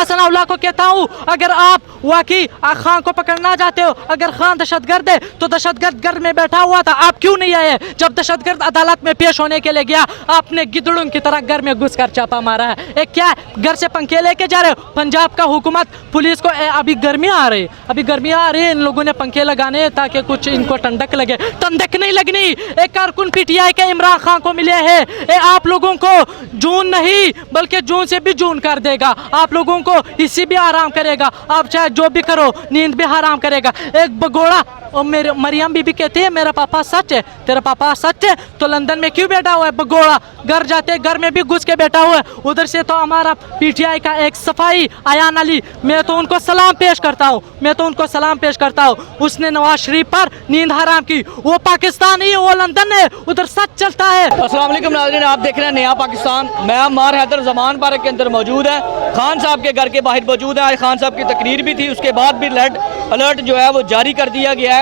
मैं सनाउल्लाह को कहता हूँ, अगर आप वाकई खान को पकड़ना चाहते हो, अगर खान दहशतगर्द है तो दहशतगर्द घर में बैठा हुआ था, आप क्यों नहीं आए? जब दहशतगर्द अदालत में पेश होने के लिए गया, आपने गिदड़ों की तरह घर में घुसकर छापा मारा है। एक क्या घर से पंखे लेके जा रहे हो? पंजाब का हुकूमत पुलिस को अभी गर्मियाँ आ रही, अभी गर्मियाँ आ रही है, इन लोगों ने पंखे लगाने ताकि कुछ इनको ठंडक लगे। ठंडक नहीं लगनी। एक कारकुन पीटीआई के इमरान खान को मिले हैं, आप लोगों को जून नहीं बल्कि जून से भी जून कर देगा, आप लोगों को इसी भी आराम करेगा, आप चाहे जो भी करो नींद भी हराम करेगा। एक बगोड़ा और मेरे मरियम बीबी कहती है मेरा पापा सच है, तेरा पापा सच है, तो लंदन में क्यों बैठा हुआ है बगोड़ा? घर जाते घर में भी घुस के बैठा हुआ है। उधर से तो हमारा पीटीआई का एक सफाई अयान अली, मैं तो उनको सलाम पेश करता हूँ, मैं तो उनको सलाम पेश करता हूँ। उसने नवाज शरीफ पर नींद हराम की। वो पाकिस्तान नहीं है, वो लंदन है, उधर सच चलता है। अस्सलाम वालेकुम नाज़रीन, आप देख रहे हैं नया पाकिस्तान। मैं अम्मार हैदर जमान पार्क के अंदर मौजूद है, खान साहब के घर के बाहर मौजूद है। आज खान साहब की तकरीर भी थी, उसके बाद भी रेड अलर्ट जो है वो जारी कर दिया गया है।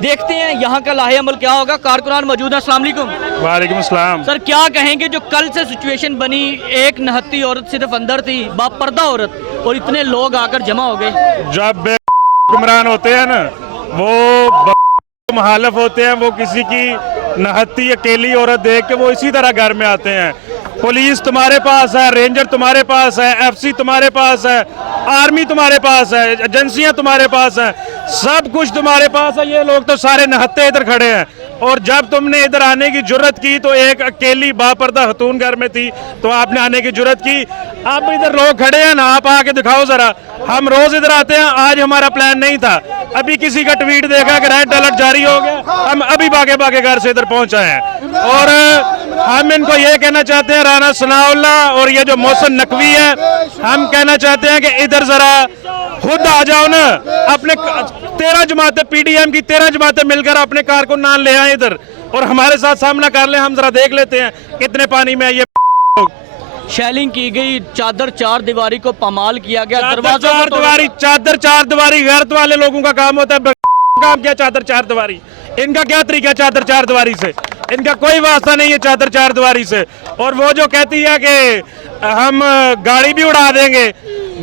देखते हैं यहाँ का लाहे अमल क्या होगा। कारकुनान मौजूद है। अस्सलाम वालेकुम। वालेकुम अस्सलाम। सर क्या कहेंगे जो कल से सिचुएशन बनी, एक नहत्ती औरत सिर्फ अंदर थी, बापर्दा औरत, और इतने लोग आकर जमा हो गए। जब हुक्मरान होते हैं ना, वो मुखालिफ होते हैं, वो किसी की नहत्ती अकेली औरत देख के वो इसी तरह घर में आते हैं। पुलिस तुम्हारे पास है, रेंजर तुम्हारे पास है, एफसी तुम्हारे पास है, आर्मी तुम्हारे पास है, एजेंसियां तुम्हारे पास हैं, सब कुछ तुम्हारे पास है। ये लोग तो सारे नहत्ते इधर खड़े हैं, और जब तुमने इधर आने की जुर्रत की तो एक अकेली बापर्दा खतून घर में थी, तो आपने आने की जुर्रत की। अब इधर लोग खड़े हैं ना, आप आके दिखाओ जरा। हम रोज इधर आते हैं, आज हमारा प्लान नहीं था। अभी किसी का ट्वीट देखा कि रेड अलर्ट जारी हो गया, हम अभी भागे भागे घर से इधर पहुंचे हैं। और हम इनको ये कहना चाहते हैं, राना सनाउल्लाह और ये जो मोहसिन नकवी है, हम कहना चाहते हैं कि इधर जरा खुद आ जाओ ना। अपने 13 जमातें, पीडीएम की 13 जमातें मिलकर अपने कारकुनान ले आए इधर, और हमारे साथ सामना कर ले। हम जरा देख लेते हैं कितने पानी में ये शैलिंग की गई, चादर चार दीवारी को पमाल किया गया, चादर चार दीवारी गैरत वाले लोगों का काम होता है। काम क्या चादर चार दीवारी? इनका क्या तरीका चादर चार दीवारी से? इनका कोई वास्ता नहीं है चादर चार दीवारी से। और वो जो कहती है कि हम गाड़ी भी उड़ा देंगे,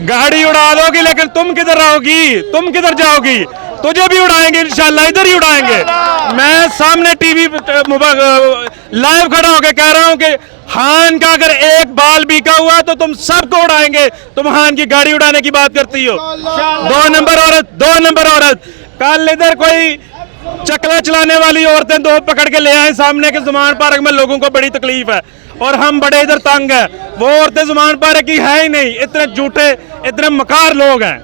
गाड़ी उड़ा दोगी लेकिन तुम किधर रहोगी, तुम किधर जाओगी? तुझे भी उड़ाएंगे इंशाल्लाह, इधर ही उड़ाएंगे। मैं सामने टीवी लाइव खड़ा होकर कह रहा हूं कि खान का अगर एक बाल बीका हुआ तो तुम सबको उड़ाएंगे। तुम खान की गाड़ी उड़ाने की बात करती हो। 2 नंबर औरत, 2 नंबर औरत। कल इधर कोई चकला चलाने वाली औरतें 2 पकड़ के ले आए सामने के ज़मान पार्क में। लोगों को बड़ी तकलीफ है और हम बड़े इधर तंग है। वो औरतें ज़मान पार्क की है ही नहीं, इतने झूठे, इतने मकार लोग हैं।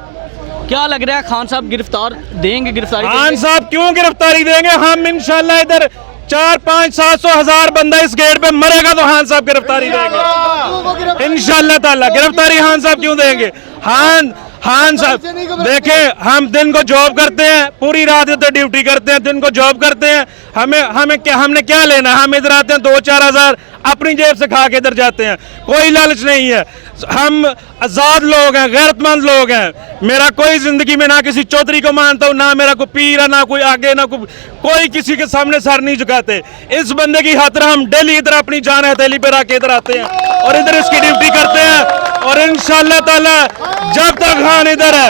क्या लग रहा है खान साहब गिरफ्तार देंगे? गिरफ्तारी खान साहब क्यों गिरफ्तारी देंगे? हम इंशाल्लाह इधर 4, 5, 700 हजार बंदा इस गेट पे मरेगा तो खान साहब गिरफ्तारी देंगे इंशाल्लाह ताला। गिरफ्तारी खान साहब क्यों देंगे? खान साहब देखे, हम दिन को जॉब करते हैं, पूरी रात इधर ड्यूटी करते हैं, दिन को जॉब करते हैं। हमने क्या लेना? हम इधर आते हैं 2-4 हजार अपनी जेब से खा के इधर जाते हैं, कोई लालच नहीं है। हम आजाद लोग हैं, गैरतमंद लोग हैं। मेरा कोई जिंदगी में ना किसी चौधरी को मानता हूँ, ना मेरा कोई पीर है, ना कोई आगे, ना कोई किसी के सामने सर नहीं झुकाते। इस बंदे की खातिर हम डेली इधर अपनी जान हथेली पे रख के इधर आते हैं और इधर इसकी ड्यूटी करते हैं। और इंशाल्लाह ताला जब तक खान इधर है,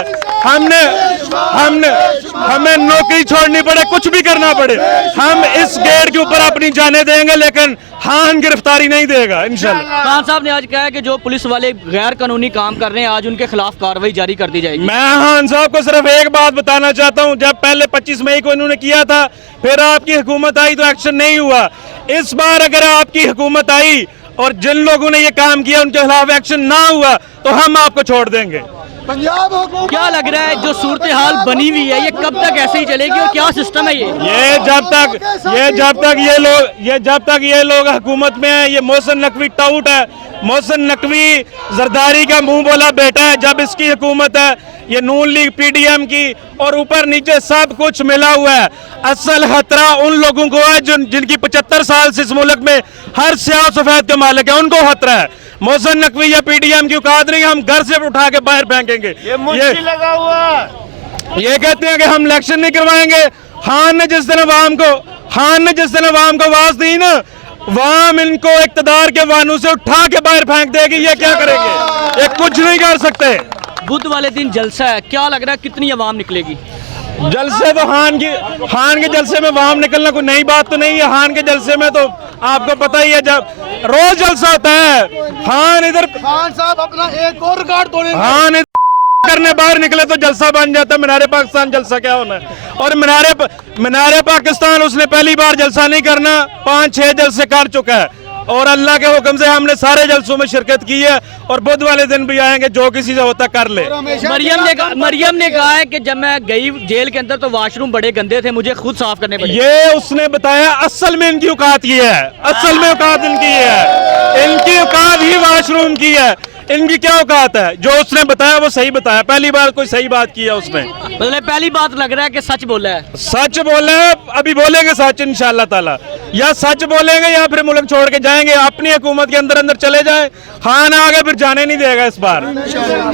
हमें नौकरी छोड़नी पड़े, कुछ भी करना पड़े, हम इस गेट के ऊपर अपनी जाने देंगे, लेकिन खान गिरफ्तारी नहीं देगा इंशाल्लाह। खान साहब ने आज कहा है कि जो पुलिस वाले गैर कानूनी काम कर रहे हैं, आज उनके खिलाफ कार्रवाई जारी कर दी जाएगी। मैं खान साहब को सिर्फ एक बात बताना चाहता हूं, जब पहले 25 मई को इन्होंने किया था, फिर आपकी हुकूमत आई तो एक्शन नहीं हुआ। इस बार अगर आपकी हुकूमत आई और जिन लोगों ने ये काम किया उनके खिलाफ एक्शन ना हुआ तो हम आपको छोड़ देंगे। क्या लग रहा है जो सूरत हाल बनी हुई है, ये कब तक ऐसे ही चलेगी और क्या सिस्टम है ये? जब तक ये लोग हुकूमत में है, ये मोहसिन नकवी टाउट है। मोहसिन नकवी जरदारी का मुंह बोला बेटा है। जब इसकी हुकूमत है, ये नून लीग पीडीएम की, और ऊपर नीचे सब कुछ मिला हुआ है। असल खतरा उन लोगों को है जिनकी 75 साल से इस मुल्क में हर स्याह सफेद के मालिक है, उनको खतरा है। मोहसिन नकवी या पीडीएम की औकात नहीं, हम घर से उठा के बाहर फेंकेंगे। ये लगा हुआ, ये कहते हैं कि हम इलेक्शन नहीं करवाएंगे। खान ने जिस दिन अवाम को आवाज दी ना, वाम इनको इक्तदार के वानू से उठा के बाहर फेंक देगी। ये क्या करेंगे? ये कुछ नहीं कर सकते। बुध वाले दिन जलसा है, क्या लग रहा है कितनी आवाम निकलेगी? जलसे तो हान के जलसे में वाम निकलना कोई नई बात तो नहीं है। हान के जलसे में तो आपको पता ही है, जब रोज जलसा होता है। हान इधर खान साहब अपना एक और रिकॉर्ड तोड़ेंगे। हान करने बाहर निकले तो जलसा बन जाता है। मीनारे पाकिस्तान जलसा क्या होना है? और मीनारे पाकिस्तान उसने पहली बार जलसा नहीं करना, 5-6 जलसे कर चुका है। और अल्लाह के हुक्म से हमने सारे जलसों में शिरकत की है और बुध वाले दिन भी आएंगे, जो किसी से होता कर ले। मरियम ने कहा है कि जब मैं गई जेल के अंदर तो वाशरूम बड़े गंदे थे, मुझे खुद साफ करने पड़े। ये उसने बताया, असल में इनकी औकात ये है, असल में औकात इनकी ये है, इनकी औकात ही वाशरूम की है। इनकी क्या औकात है? जो उसने बताया वो सही बताया, पहली बार कोई सही बात की है उसने। मतलब पहली बात लग रहा है कि सच बोला है। सच बोले, अभी बोलेंगे सच इंशाअल्लाह ताला, या सच बोलेंगे या फिर मुल्क छोड़ के जाएंगे, अपनी हुकूमत के अंदर अंदर चले जाए। खान आगे फिर जाने नहीं देगा इस बार।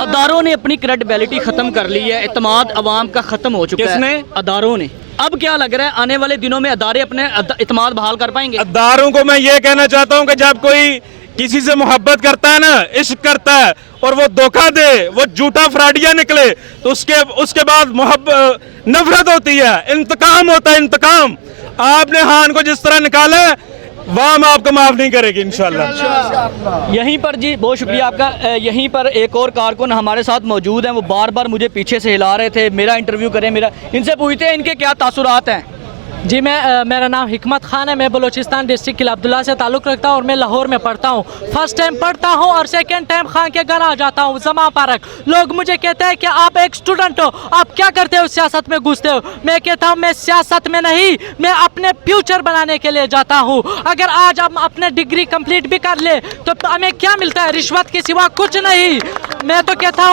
अदारों ने अपनी क्रेडिबिलिटी खत्म कर ली है, इत्मीनान अवाम का खत्म हो चुका है। किसने? अदारों ने। अब क्या लग रहा है आने वाले दिनों में अदारे अपने इत्मीनान बहाल कर पाएंगे? अदारों को मैं ये कहना चाहता हूँ कि जब कोई किसी से मोहब्बत करता है ना, इश्क करता है, और वो धोखा दे, वो झूठा फ्राडिया निकले, तो उसके बाद नफरत होती है, इंतकाम होता है, इंतकाम। आपने खान को जिस तरह निकाला है, वाम आपको माफ नहीं करेगी इंशाल्लाह। यहीं पर जी बहुत शुक्रिया आपका। यहीं पर एक और कारकुन हमारे साथ मौजूद हैं, वो बार बार मुझे पीछे से हिला रहे थे, मेरा इंटरव्यू करें, मेरा। इनसे पूछते हैं इनके क्या तासुरात हैं। जी मेरा नाम हिकमत खान है, मैं बलूचिस्तान डिस्ट्रिक्ट किला अब्दुल्ला से ताल्लुक़ रखता हूँ और मैं लाहौर में पढ़ता हूँ। फर्स्ट टाइम पढ़ता हूँ और सेकंड टाइम खान के घर आ जाता हूँ जमा पार्क। लोग मुझे कहते हैं कि आप एक स्टूडेंट हो, आप क्या करते हो सियासत में घुसते हो? मैं कहता हूँ मैं सियासत में नहीं, मैं अपने फ्यूचर बनाने के लिए जाता हूँ। अगर आज हम अपने डिग्री कंप्लीट भी कर ले तो हमें क्या मिलता है? रिश्वत के सिवा कुछ नहीं। मैं तो कहता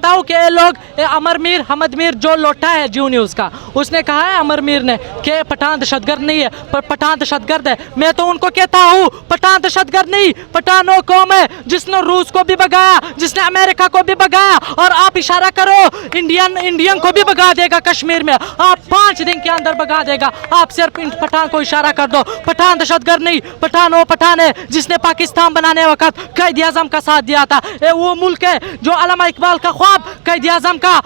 हूँ कि ये लोग, अमर मीर हमद मीर जो लोटा है जियो न्यूज़ का, उसने कहा है, अमर मीर ने, कि पठान दहशतगर्द नहीं है, पर पठान दहशतगर्द है। मैं तो उनको कहता हूँ पठान दहशतगर्द नहीं, पठान वो कौम है जिसने रूस को भी भगाया, जिसने अमेरिका को भी भगाया। और आप इशारा करो इंडियन को भी भगा देगा कश्मीर में, आप 5 दिन के अंदर भगा देगा। आप सिर्फ इन पठान को इशारा कर दो, पठान दहशतगर्द नहीं, पठान वो पठान है जिसने पाकिस्तान बनाने वक्त कैद आज़म का साथ दिया था। वो मुल्क है जो अल्लामा इकबाल का ख्वाब कैद आज़म का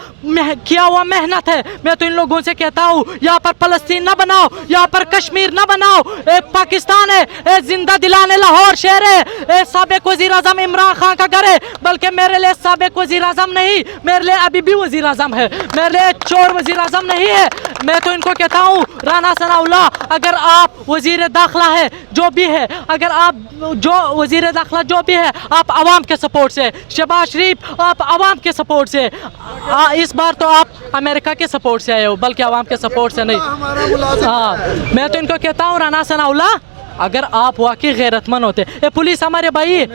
किया हुआ मेहनत है। मैं तो इन लोगों से कहता हूँ यहाँ पर फलस्तीन ना बनाओ, यहाँ पर कश्मीर ना बनाओ। पाकिस्तान है, जिंदा दिलाने लाहौर शहर है, साबिक वजीर आजम इमरान खान का घर है। बल्कि मेरे लिए साबिक वजीर आजम नहीं, मेरे लिए अभी भी वजीर आजम है, मेरे लिए चोर वजीर आजम नहीं है। मैं तो इनको कहता हूँ राना सनाउल्लाह, अगर आप वजीर दाखिला है जो भी है, अगर आप जो वजीर दाखिला जो भी है, आप आवाम के सपोर्ट से, शहबाज शरीफ आप आवाम के सपोर्ट से, इस बार तो आप अमेरिका के सपोर्ट से आए हो, बल्कि आवाम के सपोर्ट से नहीं। हाँ, मैं तो इनको कहता हूँ राना सनाउल्लाह, अगर आप वाकई गैरतमंद होते, ये पुलिस हमारे भाई है,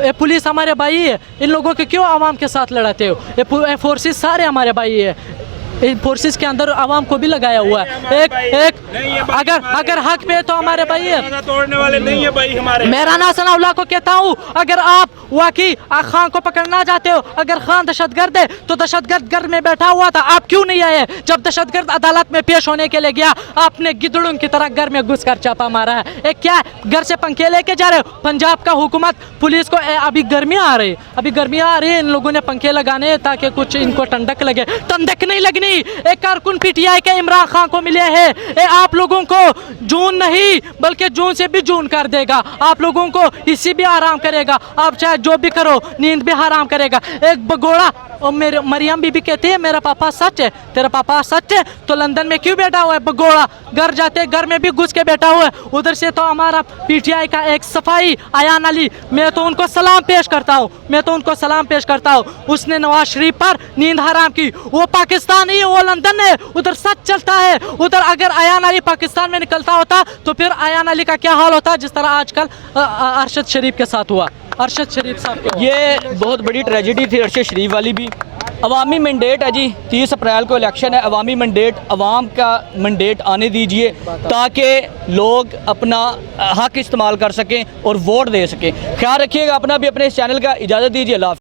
ये पुलिस हमारे भाई है, इन लोगों के क्यों आवाम के साथ लड़ाते हो? ये फोर्सेस सारे हमारे भाई है, इन फोर्सेस के अंदर आवाम को भी लगाया हुआ है। एक अगर हक पे तो हमारे भाई है, तोड़ने वाले नहीं है भाई हमारे। मैं राना सनाउल्लाह को कहता हूँ, अगर आप वाकई खान को पकड़ना चाहते हो, अगर खान दहशतगर्द है तो दहशतगर्द घर में बैठा हुआ था, आप क्यों नहीं आए? जब दहशतगर्द अदालत में पेश होने के लिए गया, आपने गिदड़ों की तरह घर में घुस कर छापा मारा है। एक क्या घर से पंखे लेके जा रहे हो? पंजाब का हुकूमत पुलिस को अभी गर्मियाँ आ रही है, इन लोगों ने पंखे लगाने हैं ताकि कुछ इनको ठंडक लगे। ठंडक नहीं लगनी। एक कारकुन पीटीआई के इमरान खान को मिले हैं, आप लोगों को जून नहीं बल्कि जून से भी जून कर देगा, आप लोगों को इसी भी आराम करेगा, आप चाहे जो भी करो नींद भी हराम करेगा। एक भगोड़ा, और मेरे मरियम बीबी कहती है मेरा पापा सच है, तेरा पापा सच है, तो लंदन में क्यों बैठा हुआ है भगोड़ा? घर जाते घर में भी घुस के बैठा हुआ है। उधर से तो हमारा पीटीआई का एक सफाई अयान अली, मैं तो उनको सलाम पेश करता हूँ, उसने नवाज शरीफ पर नींद हराम की। वो पाकिस्तानी है, वो लंदन है, उधर सच चलता है। उधर अगर अयान अली पाकिस्तान में निकलता होता तो फिर अयान अली का क्या हाल होता, जिस तरह आजकल अरशद शरीफ के साथ हुआ। अरशद शरीफ साहब, ये बहुत बड़ी ट्रेजेडी थी अरशद शरीफ वाली भी। अवामी मैंडेट है जी, 30 अप्रैल को इलेक्शन है, अवामी मैंडेट, अवाम का मैंडेट आने दीजिए ताकि लोग अपना हक इस्तेमाल कर सकें और वोट दे सकें। ख्याल रखिएगा अपना भी, अपने इस चैनल का। इजाज़त दीजिए, अल्लाह।